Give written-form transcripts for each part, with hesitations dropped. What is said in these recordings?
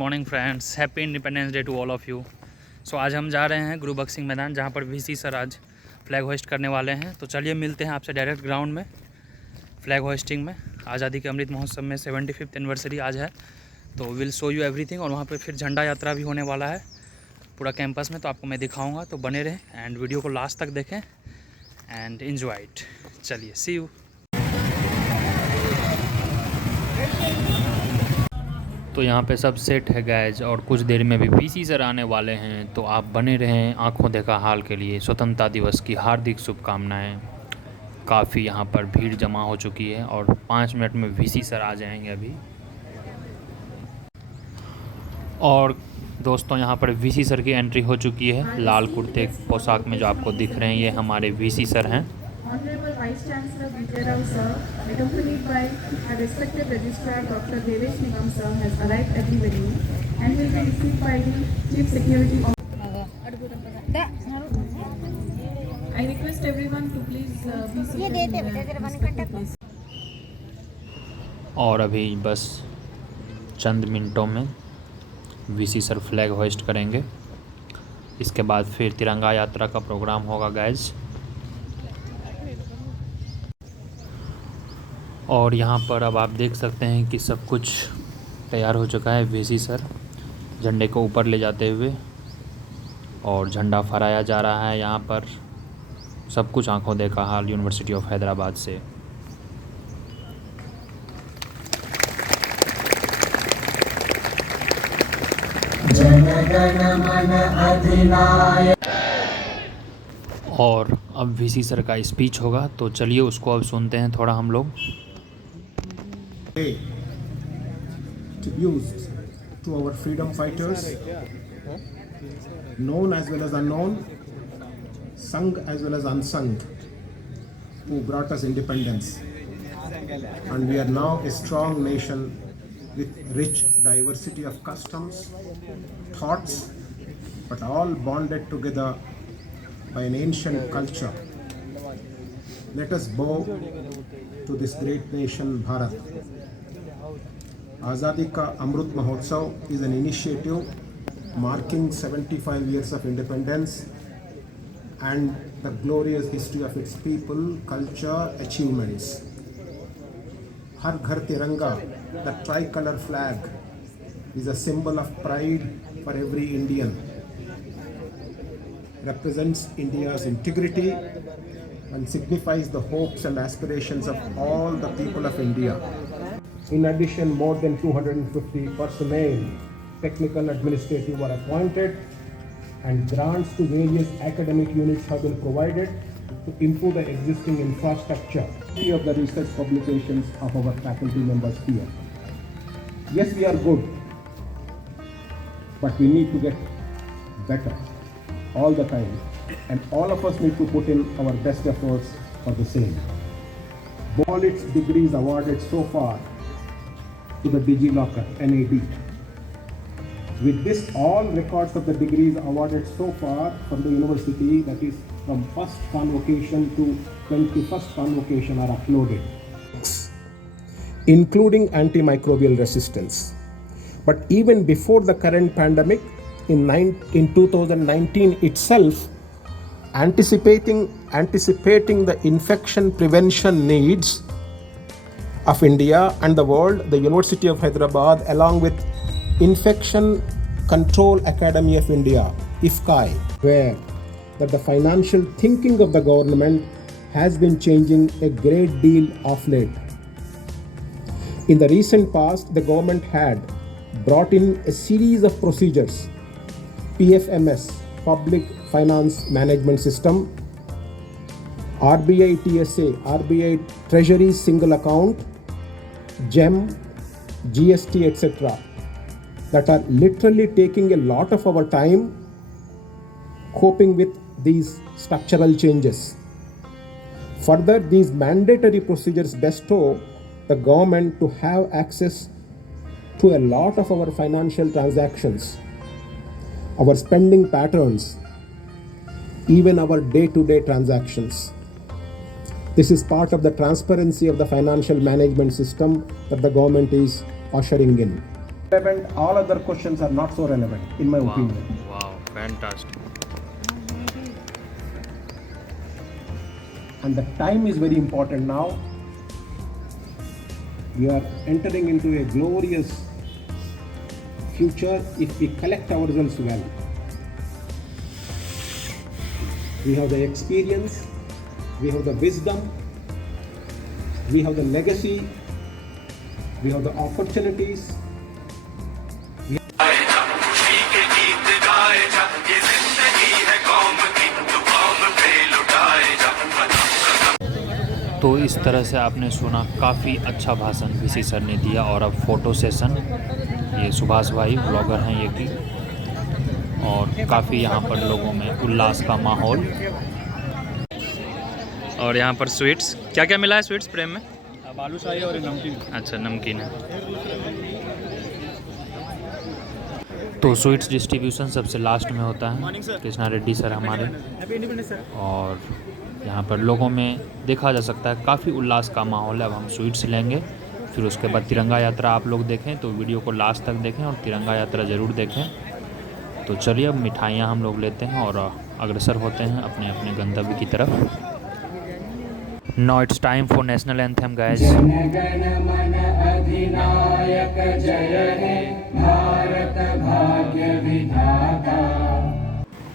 Morning friends, happy independence day to all of you. So आज हम जा रहे हैं गुरु बख्श सिंह मैदान, जहाँ पर वीसी सर आज फ्लैग होइस्ट करने वाले हैं। तो चलिए मिलते हैं आपसे डायरेक्ट ग्राउंड में फ्लैग होइस्टिंग में। आज़ादी के अमृत महोत्सव में 75th एनिवर्सरी आज है, तो विल शो यू एवरीथिंग। और वहाँ पर फिर झंडा यात्रा भी होने वाला है पूरा कैंपस में, तो आपको मैं दिखाऊँगा। तो बने रहें एंड वीडियो को लास्ट तक देखें एंड एन्जॉय इट। चलिए सी यू। तो यहाँ पे सब सेट है गैज, और कुछ देर में भी वीसी सर आने वाले हैं, तो आप बने रहें आंखों देखा हाल के लिए। स्वतंत्रता दिवस की हार्दिक शुभकामनाएं। काफ़ी यहाँ पर भीड़ जमा हो चुकी है और 5 मिनट में वीसी सर आ जाएंगे अभी। और दोस्तों यहाँ पर वीसी सर की एंट्री हो चुकी है लाल कुर्ते पोशाक में, जो आपको दिख रहे हैं ये हमारे वीसी सर हैं। Honorable Vice Chancellor Vijay Rao sir, accompanied by our respected Registrar Dr. Devesh Nigam sir, has arrived at the venue and will be received by the Chief Security Officer. I request everyone to please be seated in their respective place. और अभी बस चंद मिनटों में VC sir flag hoist करेंगे। इसके बाद फिर तिरंगा यात्रा का प्रोग्राम होगा गैज। और यहाँ पर अब आप देख सकते हैं कि सब कुछ तैयार हो चुका है। वीसी सर झंडे को ऊपर ले जाते हुए और झंडा फहराया जा रहा है। यहाँ पर सब कुछ आंखों देखा हाल यूनिवर्सिटी ऑफ हैदराबाद से। और अब वीसी सर का स्पीच होगा, तो चलिए उसको अब सुनते हैं थोड़ा हम लोग। Tributes to our freedom fighters, known as well as unknown, sung as well as unsung, who brought us independence. And we are now a strong nation with rich diversity of customs, thoughts, but all bonded together by an ancient culture. Let us bow to this great nation, Bharat. Azadi Ka Amrit Mahotsav is an initiative marking 75 years of independence and the glorious history of its people, culture, achievements. Har Ghar Tiranga, the tricolor flag, is a symbol of pride for every Indian. Represents India's integrity and signifies the hopes and aspirations of all the people of India. In addition, more than 250 personnel, technical, administrative were appointed, and grants to various academic units have been provided to improve the existing infrastructure of the research publications of our faculty members here. Yes, we are good, but we need to get better all the time, and all of us need to put in our best efforts for the same. All its degrees awarded so far to the DigiLocker NAD. With this, all records of the degrees awarded so far from the university, that is from first convocation to 21st convocation, are uploaded, including antimicrobial resistance. But even before the current pandemic, in 2019 itself, anticipating the infection prevention needs of India and the world, the University of Hyderabad, along with Infection Control Academy of India, IFCAI, where that the financial thinking of the government has been changing a great deal of late. In the recent past, the government had brought in a series of procedures, PFMS, Public Finance Management System, RBI TSA, RBI Treasury Single Account, GEM, GST, etc., that are literally taking a lot of our time coping with these structural changes. Further, these mandatory procedures bestow the government to have access to a lot of our financial transactions, our spending patterns, even our day-to-day transactions. This is part of the transparency of the financial management system that the government is ushering in. relevant, all other questions are not so relevant, in my opinion. Wow, fantastic. And the time is very important now. We are entering into a glorious future if we collect ourselves well. We have the experience, we have the wisdom, we have the legacy, we have the opportunities. तो इस तरह से आपने सुना, काफ़ी अच्छा भाषण VC sir ने दिया। और अब फ़ोटो सेशन, ये सुभाष भाई ब्लॉगर हैं ये की, और काफ़ी यहाँ पर लोगों में उल्लास का माहौल। और यहाँ पर स्वीट्स, क्या क्या मिला है स्वीट्स प्रेम में? बालूशाही और नमकीन। अच्छा, नमकीन है। तो स्वीट्स डिस्ट्रीब्यूशन सबसे लास्ट में होता है। कृष्णा रेड्डी सर हमारे, और यहाँ पर लोगों में देखा जा सकता है काफ़ी उल्लास का माहौल है। अब हम स्वीट्स लेंगे, फिर उसके बाद तिरंगा यात्रा आप लोग देखें, तो वीडियो को लास्ट तक देखें और तिरंगा यात्रा ज़रूर देखें। तो चलिए अब मिठाइयाँ हम लोग लेते हैं और अग्रसर होते हैं अपने अपने गंतव्य की तरफ। Now it's time for national anthem guys.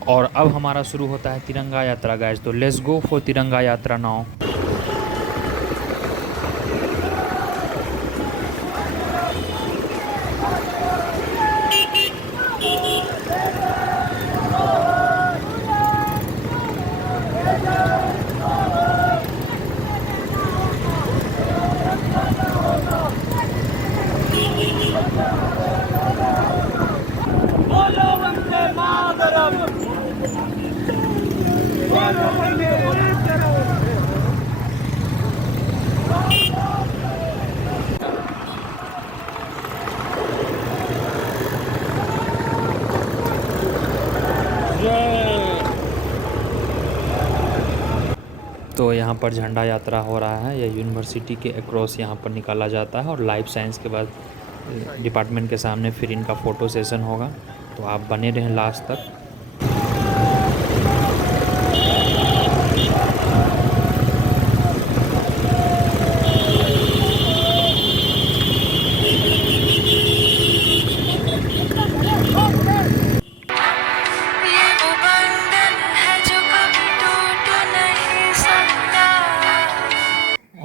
और अब हमारा शुरू होता है तिरंगा यात्रा गाइस। तो लेट्स गो फॉर तिरंगा यात्रा नाउ। तो यहाँ पर झंडा यात्रा हो रहा है। यह यूनिवर्सिटी के अक्रॉस यहाँ पर निकाला जाता है, और लाइफ साइंस के बाद डिपार्टमेंट के सामने फिर इनका फ़ोटो सेशन होगा। तो आप बने रहें लास्ट तक।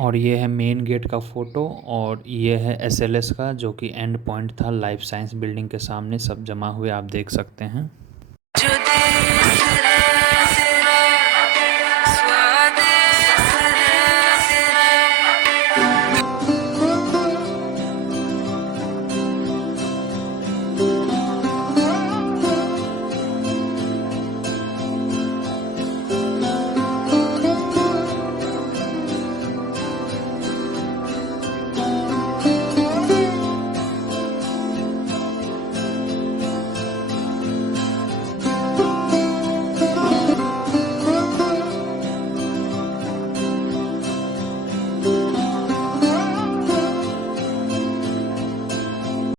और ये है मेन गेट का फ़ोटो, और ये है एसएलएस का, जो कि एंड पॉइंट था लाइफ साइंस बिल्डिंग के सामने। सब जमा हुए आप देख सकते हैं।